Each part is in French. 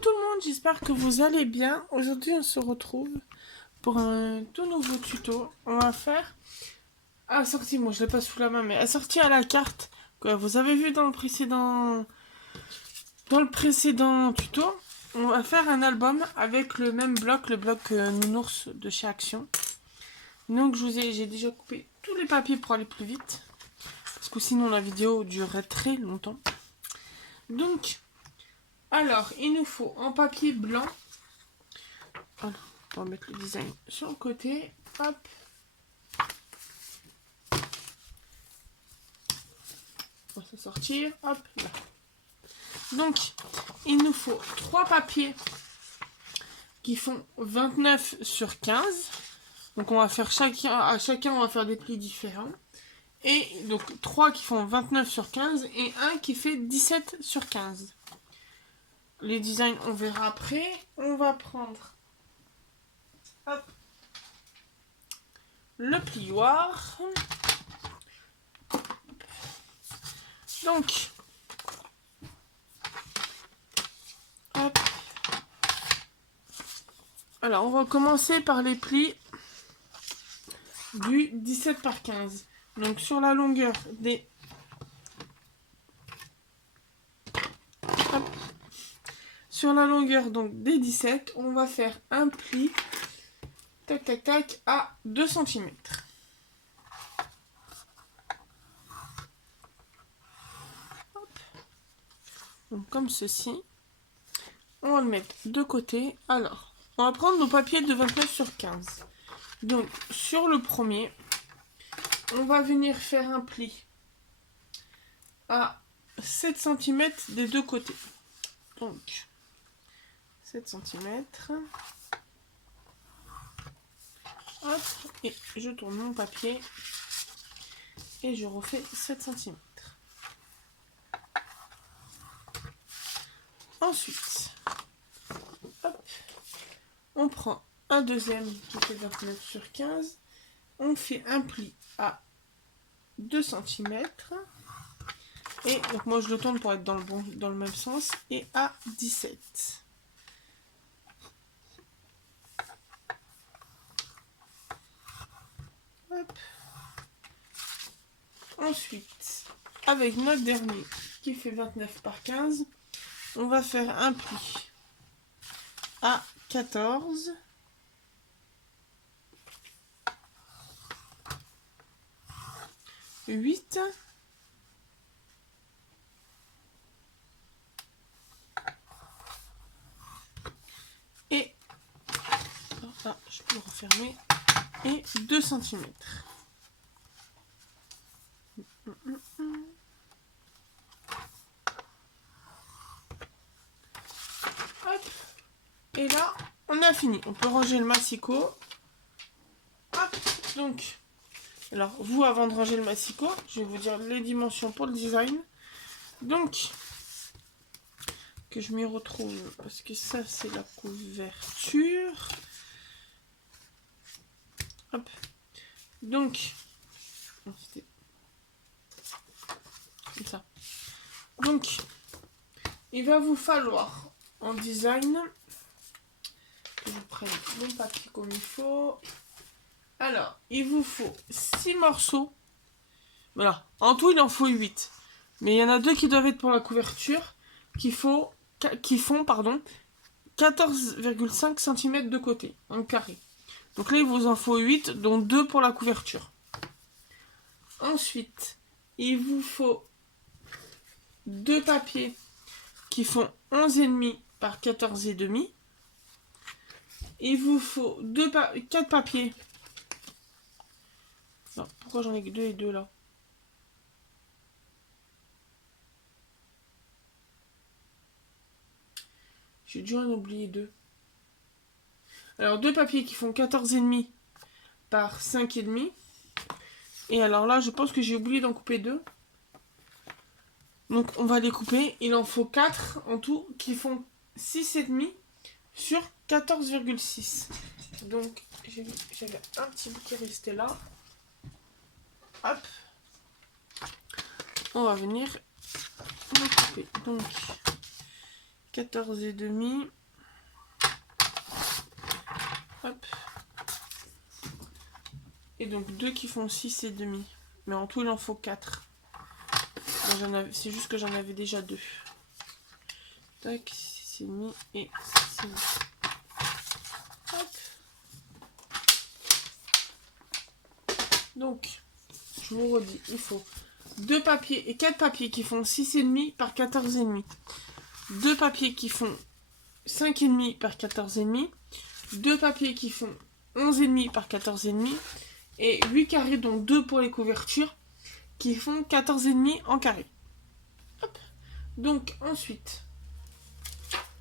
tout le monde, j'espère que vous allez bien. Aujourd'hui on se retrouve pour un tout nouveau tuto. On va faire assorti, moi je l'ai pas sous la main, mais assorti à la carte que vous avez vu dans le précédent tuto. On va faire un album avec le même bloc, le bloc nounours de chez Action. Donc j'ai déjà coupé tous les papiers pour aller plus vite, parce que sinon la vidéo durerait très longtemps. Donc alors, il nous faut un papier blanc. Alors, on va mettre le design sur le côté. Hop. On va s'en sortir. Hop, là. Donc, il nous faut 3 papiers qui font 29 sur 15. Donc, on va faire chacun, on va faire des plis différents. Et donc, 3 qui font 29 sur 15 et un qui fait 17 sur 15. Les designs, on verra après. On va prendre hop, le plioir. Donc, hop. Alors, on va commencer par les plis du 17 par 15. Donc, sur la longueur des... Hop. Sur la longueur donc des 17, on va faire un pli, tac, tac, tac, à 2 cm. Donc, comme ceci. On va le mettre de côté. Alors, on va prendre nos papiers de 29 sur 15. Donc, sur le premier, on va venir faire un pli à 7 cm des deux côtés. Donc, 7 cm. Hop, et je tourne mon papier et je refais 7 cm. Ensuite, hop, on prend un deuxième qui fait 29 sur 15. On fait un pli à 2 cm. Et donc moi je le tourne pour être dans le même sens. Et à 17. Hop. Ensuite, avec notre dernier qui fait 29 par 15, on va faire un pli à 14. Huit. Et ah, je peux le refermer. Et 2 cm. Hop. Et là, on a fini. On peut ranger le massicot. Hop. Donc, alors vous, avant de ranger le massicot, je vais vous dire les dimensions pour le design. Donc, que je m'y retrouve, parce que ça, c'est la couverture. Hop. Donc, c'était comme ça. Donc, il va vous falloir en design que je prenne mon papier comme il faut. Alors, il vous faut 6 morceaux. Voilà. En tout, il en faut 8. Mais il y en a 2 qui doivent être pour la couverture, qui font 14,5 cm de côté, en carré. Donc là, il vous en faut 8, dont 2 pour la couverture. Ensuite, il vous faut 2 papiers qui font 11,5 par 14,5. Il vous faut 4 papiers. Non, pourquoi j'en ai que 2 et 2 là? J'ai dû en oublier 2. Alors, 2 papiers qui font 14,5 par 5,5. Et alors là, je pense que j'ai oublié d'en couper 2. Donc, on va les couper. Il en faut 4 en tout qui font 6,5 sur 14,6. Donc, j'avais un petit bout qui est resté là. Hop. On va venir le couper. Donc, 14,5. Hop. Et donc 2 qui font 6,5. Mais en tout, il en faut 4. C'est juste que j'en avais déjà 2. Tac, 6,5 et 6,5. Hop. Donc, je vous redis, il faut 2 papiers et 4 papiers qui font 6,5 par 14,5. 2 papiers qui font 5,5 par 14,5. 2 papiers qui font 11,5 par 14,5. Et 8 carrés, dont 2 pour les couvertures, qui font 14,5 en carré. Hop. Donc, ensuite,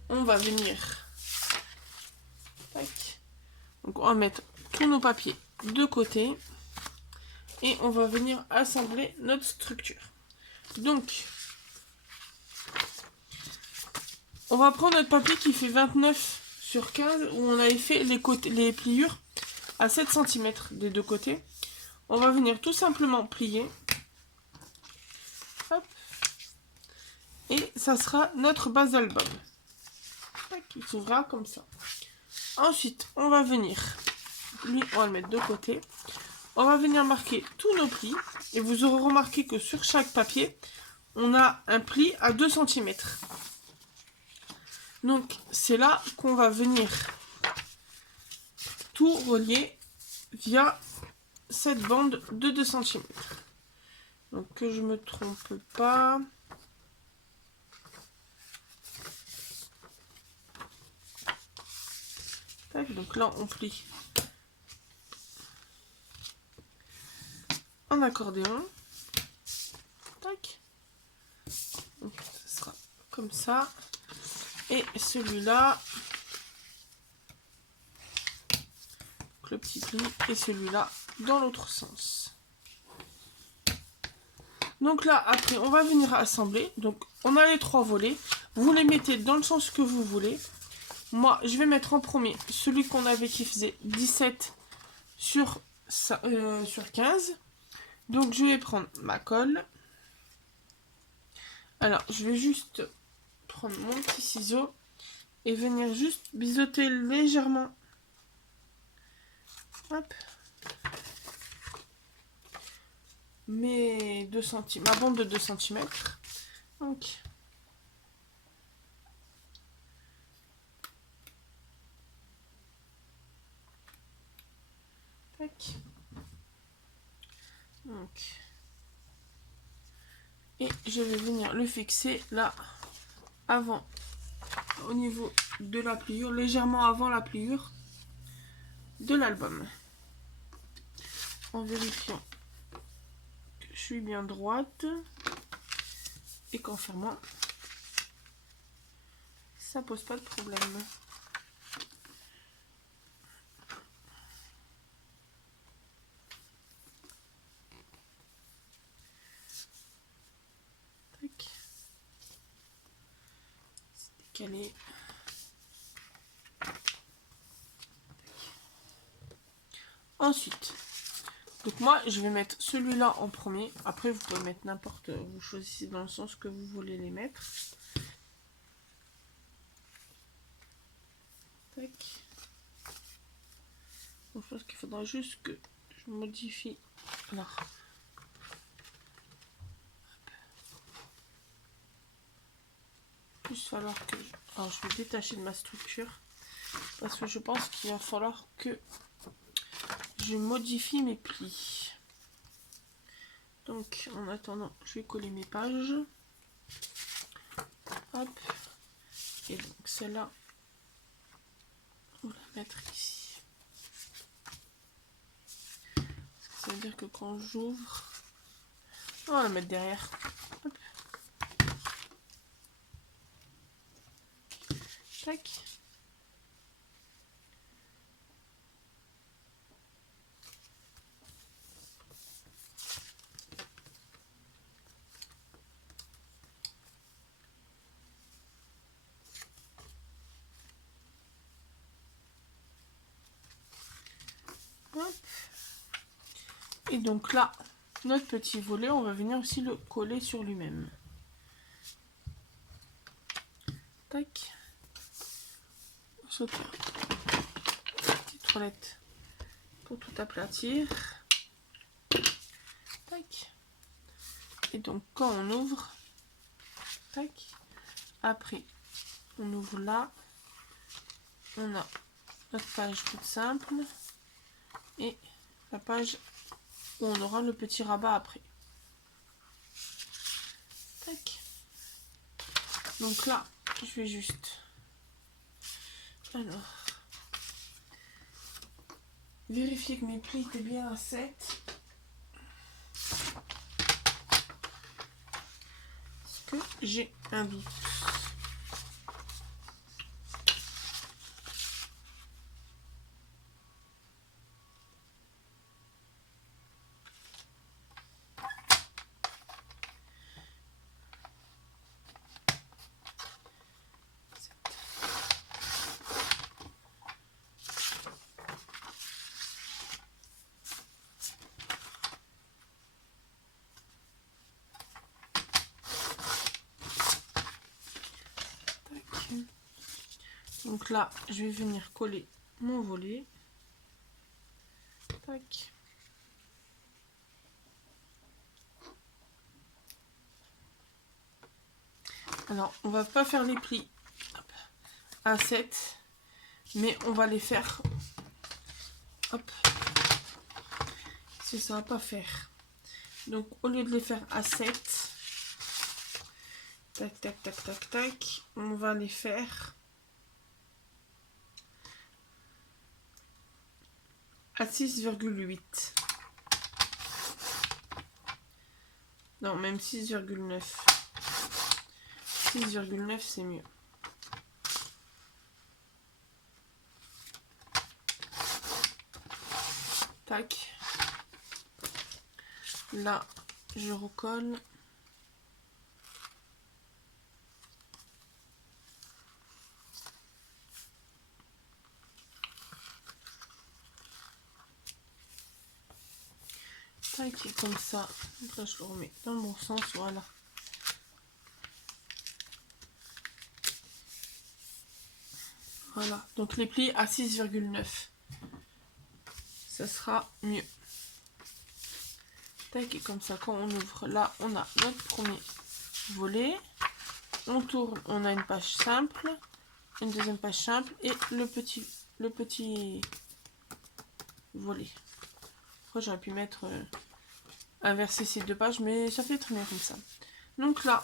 on va venir... Tac. Donc, on va mettre tous nos papiers de côté. Et on va venir assembler notre structure. Donc, on va prendre notre papier qui fait 29 sur 15, où on avait fait les pliures à 7 cm des deux côtés. On va venir tout simplement plier. Hop. Et ça sera notre base d'album. Il s'ouvrira comme ça. Ensuite, on va venir, lui, on va le mettre de côté. On va venir marquer tous nos plis. Et vous aurez remarqué que sur chaque papier, on a un pli à 2 cm. Donc, c'est là qu'on va venir tout relier via cette bande de 2 cm. Donc, que je me trompe pas. Tac, donc là, on plie en accordéon. Tac. Donc, ce sera comme ça. Et celui-là, le petit pli, et celui-là dans l'autre sens. Donc là, après, on va venir assembler. Donc, on a les 3 volets. Vous les mettez dans le sens que vous voulez. Moi, je vais mettre en premier celui qu'on avait qui faisait 17 sur 15. Donc, je vais prendre ma colle. Alors, je vais juste prendre mon petit ciseau et venir juste biseauter légèrement. Hop. Mes 2 cm, ma bande de 2 cm. Donc, tac. Donc, et je vais venir le fixer là, avant, au niveau de la pliure, légèrement avant la pliure de l'album. En vérifiant que je suis bien droite et qu'en fermant, ça pose pas de problème. Tac. C'est décalé. Ensuite, donc moi je vais mettre celui-là en premier. Après vous pouvez mettre n'importe, vous choisissez dans le sens que vous voulez les mettre. Tac. Donc, je pense qu'il faudra juste que je modifie là. Plus falloir que alors je vais détacher de ma structure parce que je pense qu'il va falloir que je modifie mes plis. Donc en attendant, je vais coller mes pages. Hop. Et donc celle-là, on va la mettre ici. Ça veut dire que quand j'ouvre, on va la mettre derrière. Hop. Tac. Hop. Et donc là, notre petit volet, on va venir aussi le coller sur lui-même. Tac. sauter. Petite toilette pour tout aplatir. Tac. Et donc quand on ouvre, tac, après on ouvre là, on a notre page toute simple et la page où on aura le petit rabat après. Tac. Donc là, je vais juste, alors, vérifier que mes plis étaient bien à 7. Parce que j'ai un doute. Donc là, je vais venir coller mon volet. Tac. Alors, on va pas faire les plis à 7, mais on va les faire. Hop. Si ça va pas faire. Donc, au lieu de les faire à 7, tac, tac, tac, tac, tac, on va les faire à 6,8. Non, même 6,9. 6,9 c'est mieux. Tac. Là, je recolle. Tac, et comme ça. Donc là, je le remets dans le bon sens, voilà. Voilà, donc les plis à 6,9. Ça sera mieux. Tac, et comme ça, quand on ouvre, là, on a notre premier volet. On tourne, on a une page simple, une deuxième page simple et le petit volet. Après, j'aurais pu mettre inverser ces deux pages, mais ça fait très bien comme ça. Donc là,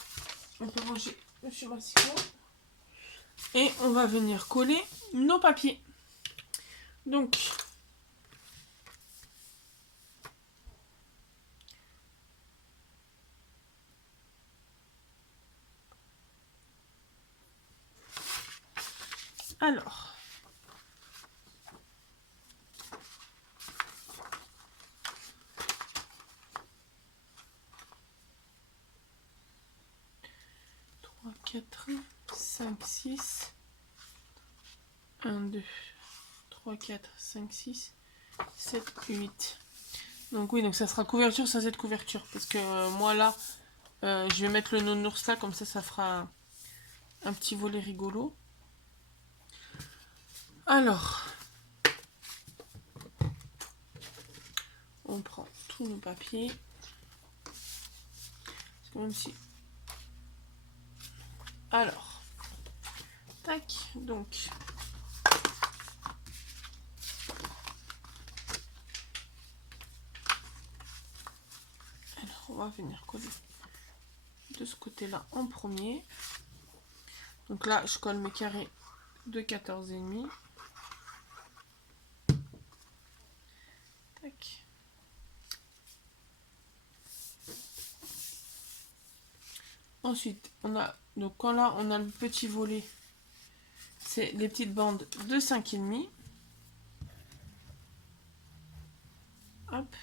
on peut ranger le chemassicot et on va venir coller nos papiers. Donc, alors, trois, 4, 5, 6, 1, 2, 3, 4, 5, 6, 7, 8. Donc oui, donc ça sera couverture sur cette couverture. Parce que moi là, je vais mettre le nounours là, comme ça, ça fera un petit volet rigolo. Alors, on prend tous nos papiers. Parce que même si... Alors, tac, donc... Alors, on va venir coller de ce côté-là en premier. Donc là, je colle mes carrés de 14,5. Tac. Ensuite, on a, donc quand là, on a le petit volet, c'est les petites bandes de 5,5. Hop.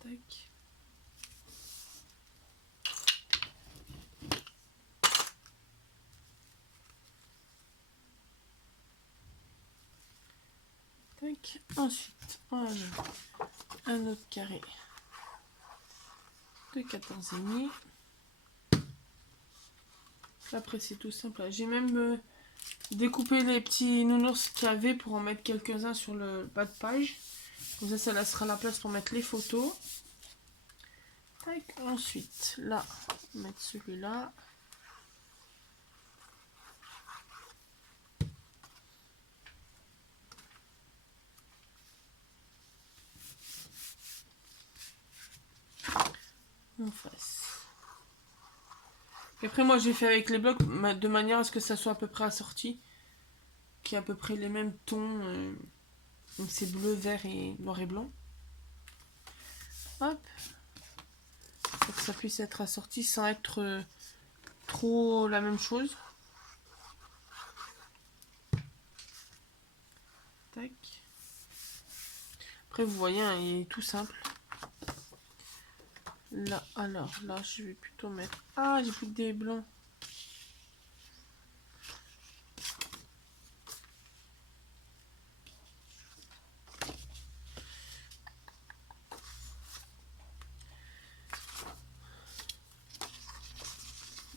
Tac. Tac. Ensuite, on va mettre un autre carré de 14,5. Après, c'est tout simple. J'ai même découpé les petits nounours qu'il y avait pour en mettre quelques-uns sur le bas de page. Comme ça laissera la place pour mettre les photos. Tac. Ensuite, là, on va mettre celui-là. En face. Et après, moi, j'ai fait avec les blocs de manière à ce que ça soit à peu près assorti. Qui a à peu près les mêmes tons. Donc, c'est bleu, vert et noir et blanc. Hop. Pour que ça puisse être assorti sans être trop la même chose. Tac. Après, vous voyez, hein, il est tout simple. Là, alors, là, je vais plutôt mettre... Ah, j'ai plus que des blancs.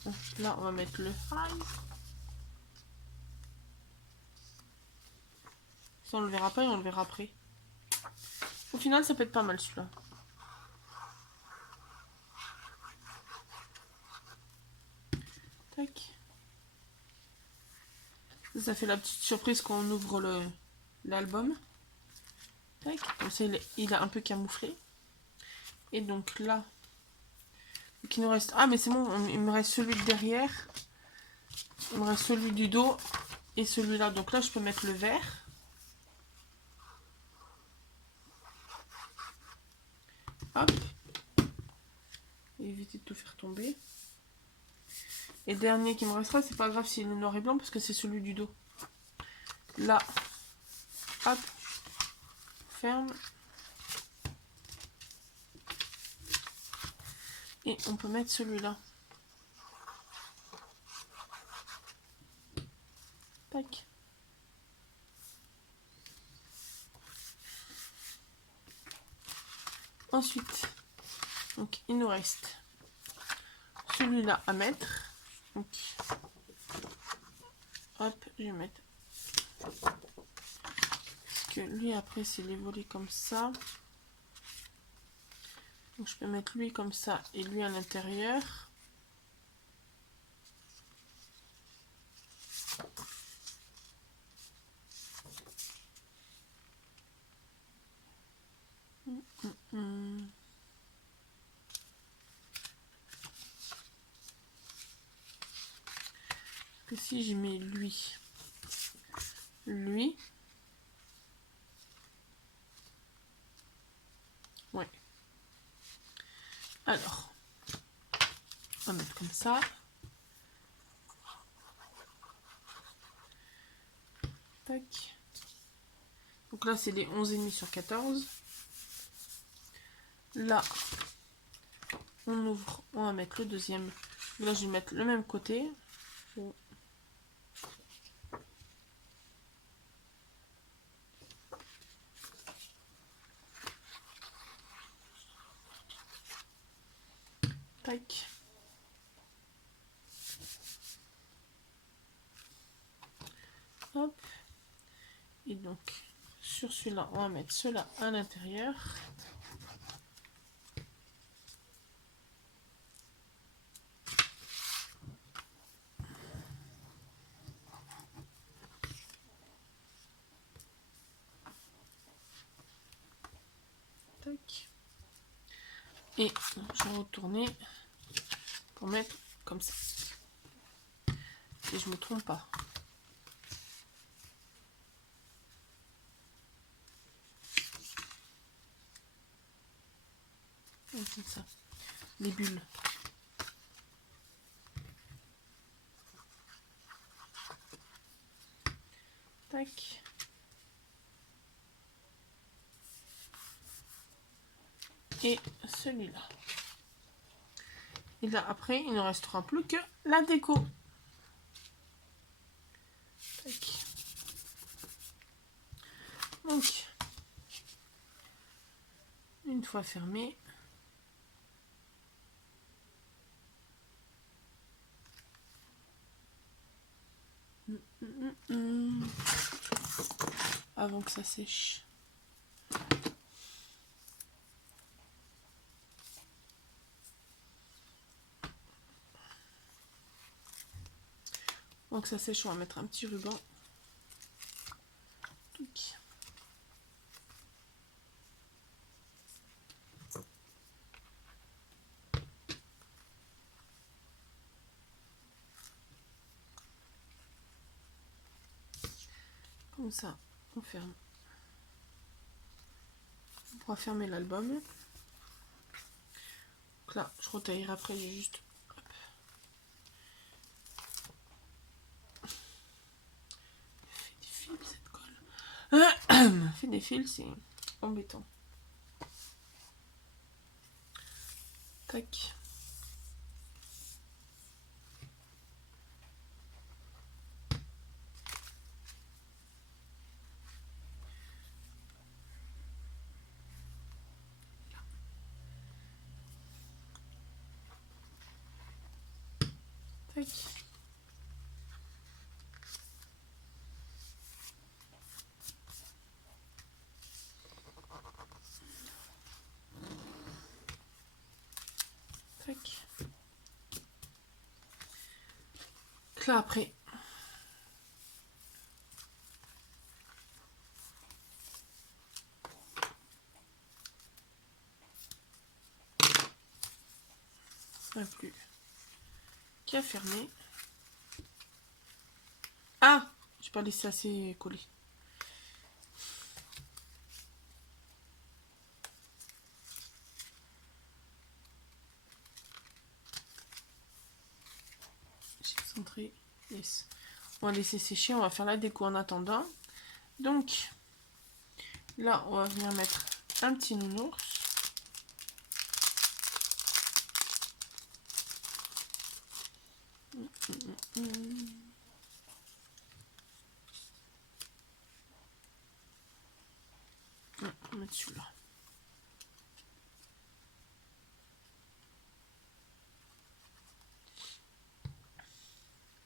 Donc, là, on va mettre le high. Ça, on le verra pas et on le verra après. Au final, ça peut être pas mal, celui-là. Tac. Ça fait la petite surprise quand on ouvre l'album. Tac. Comme ça, il est un peu camouflé. Et donc là, donc il nous reste... Ah, mais c'est bon, il me reste celui de derrière. Il me reste celui du dos et celui-là. Donc là, je peux mettre le vert. Hop. Éviter de tout faire tomber. Et le dernier qui me restera, c'est pas grave s'il est noir et blanc parce que c'est celui du dos. Là, hop, ferme. Et on peut mettre celui-là. Tac. Ensuite, donc il nous reste celui-là à mettre. Donc, hop, je vais mettre. Parce que lui, après, c'est les volets comme ça. Donc, je peux mettre lui comme ça et lui à l'intérieur. Que si je mets lui, ouais. Alors, on va mettre comme ça. Tac. Donc là, c'est les 11,5 sur 14. Là, on ouvre, on va mettre le deuxième. Là, je vais mettre le même côté. Tac. Hop. Et donc, sur celui-là, on va mettre cela à l'intérieur. Tac. Et je vais retourner pour mettre comme ça. Et je me trompe pas. Comme ça. Les bulles. Tac. Et celui-là. Et là, après, il ne restera plus que la déco. Tac. Donc, fois fermé. Avant que ça sèche. Donc ça sèche, on va mettre un petit ruban. Comme ça, on ferme. On pourra fermer l'album. Donc là, je retaillerai après, j'ai juste... Hop. Fait des fils cette colle. Fait des fils, c'est embêtant. Tac. Tac. Tac. Là après. Plus qu'à fermer. Ah, j'ai pas laissé assez coller. J'ai centré. Yes. On va laisser sécher. On va faire la déco en attendant. Donc là, on va venir mettre un petit nounours. On va mettre celui-là.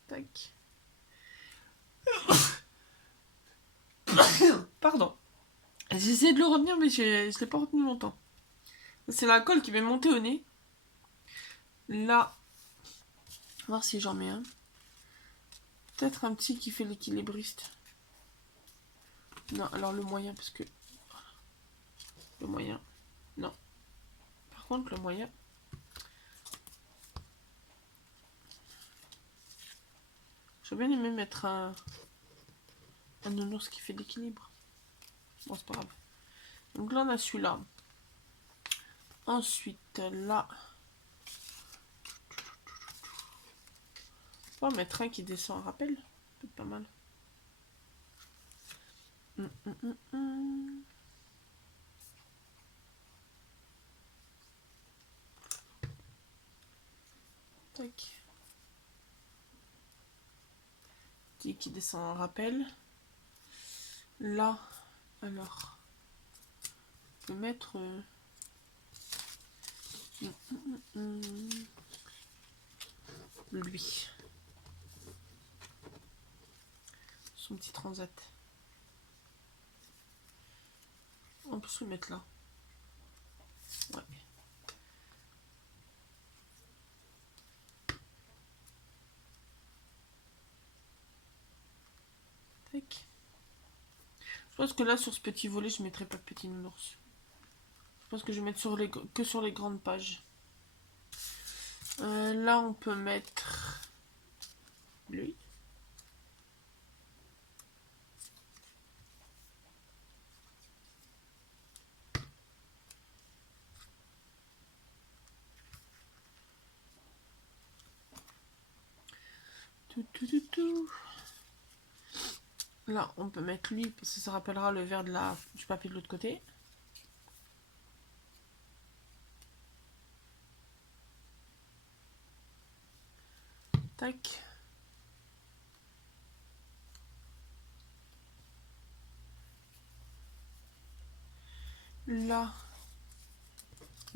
Tac. Pardon. J'ai essayé de le retenir, mais je ne l'ai pas retenu longtemps. C'est la colle qui m'est montée au nez. Là, on va voir si j'en mets un. Peut-être un petit qui fait l'équilibriste. Non, alors le moyen, parce que... Le moyen, non. Par contre, le moyen... J'aurais bien aimé mettre un nounours qui fait l'équilibre. Bon, c'est pas grave. Donc là, on a celui-là. Ensuite, là... On va mettre un qui descend en rappel. Peut-être pas mal. Tac. Qui descend en rappel. Là, alors, on peut mettre lui. Son petit transat. On peut se le mettre là. Ouais. Tac. Je pense que là, sur ce petit volet, je ne mettrai pas de petit nounours. Je pense que je vais mettre que sur les grandes pages. Là, on peut mettre lui. Là, on peut mettre lui parce que ça rappellera le vert du papier de l'autre côté. Tac. Là,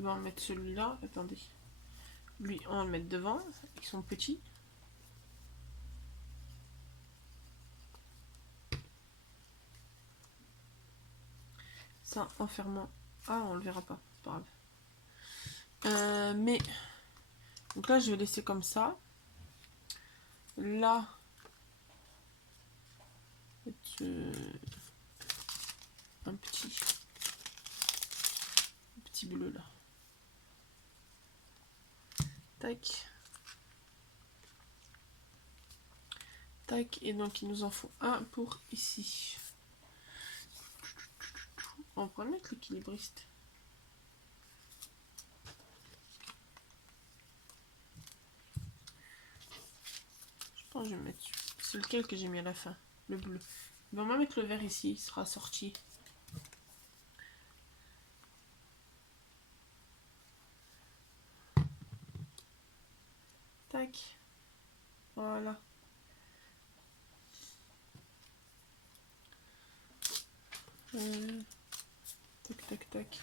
On va en mettre celui-là. Attendez. Lui, on va le mettre devant. Ils sont petits. Ça, en fermant. Ah, on le verra pas. C'est pas grave. Mais... Donc là, je vais laisser comme ça. Là... un petit bleu là. Tac. Tac. Et donc il nous en faut un pour ici. On va mettre l'équilibriste. Je pense que je vais mettre... C'est lequel que j'ai mis à la fin? Le bleu. On va mettre le vert ici. Il sera sorti. Tac. Voilà. Tac, tac, tac.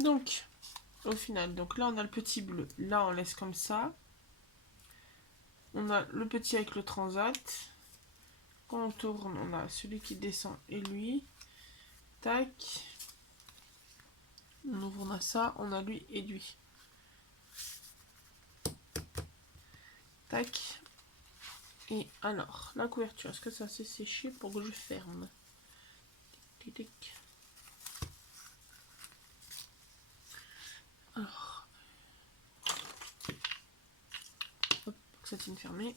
Donc, au final, donc là on a le petit bleu. Là on laisse comme ça. On a le petit avec le transat. Quand on tourne, on a celui qui descend et lui. Tac. On ouvre, on a ça. On a lui et lui. Tac. Et alors, la couverture, est-ce que ça s'est séché pour que je ferme? Tic, tic, tic. Alors. Hop, pour que ça tienne fermé.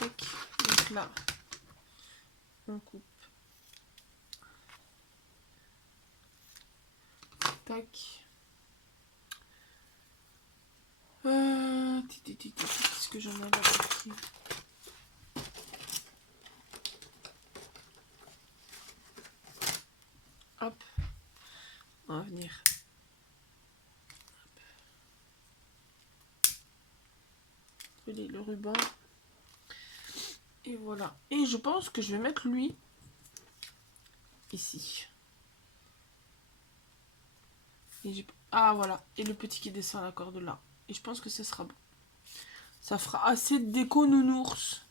Donc là, on coupe. Tac. Qu'est-ce que j'en ai là ici? Hop. On va venir. Coller le ruban. Et voilà. Et je pense que je vais mettre lui ici. Et ah voilà. Et le petit qui descend à la corde là. Et je pense que ce sera bon. Ça fera assez de déco nounours.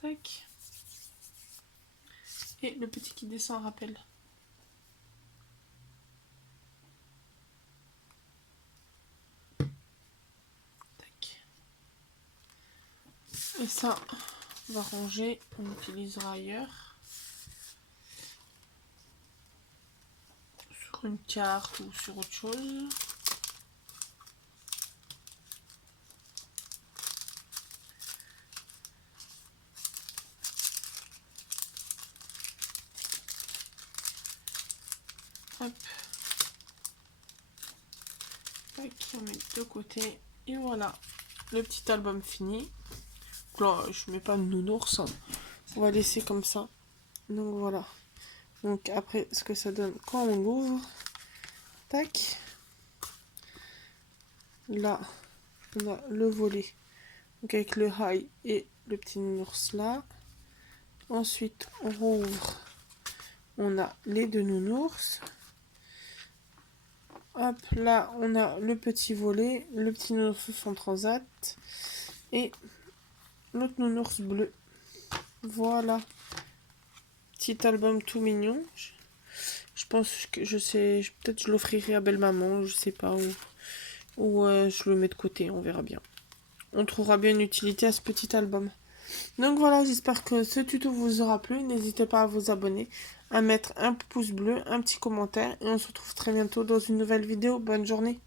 Tac. Et le petit qui descend rappelle. Tac. Et ça, on va ranger. On utilisera ailleurs. Sur une carte ou sur autre chose. Hop. Tac, on met de côté. Et voilà, le petit album fini. Donc là, je mets pas de nounours. Hein. On va laisser comme ça. Donc voilà. Donc après, ce que ça donne quand on l'ouvre. Tac. Là, on a le volet. Donc avec le high et le petit nounours là. Ensuite, on rouvre. On a les deux nounours. Hop, là, on a le petit volet, le petit nounours en transat et l'autre nounours bleu. Voilà. Petit album tout mignon. Je pense que je sais, peut-être je l'offrirai à belle-maman, je sais pas, ou je le mets de côté, on verra bien. On trouvera bien une utilité à ce petit album. Donc voilà, j'espère que ce tuto vous aura plu. N'hésitez pas à vous abonner, à mettre un pouce bleu, un petit commentaire. Et on se retrouve très bientôt dans une nouvelle vidéo. Bonne journée.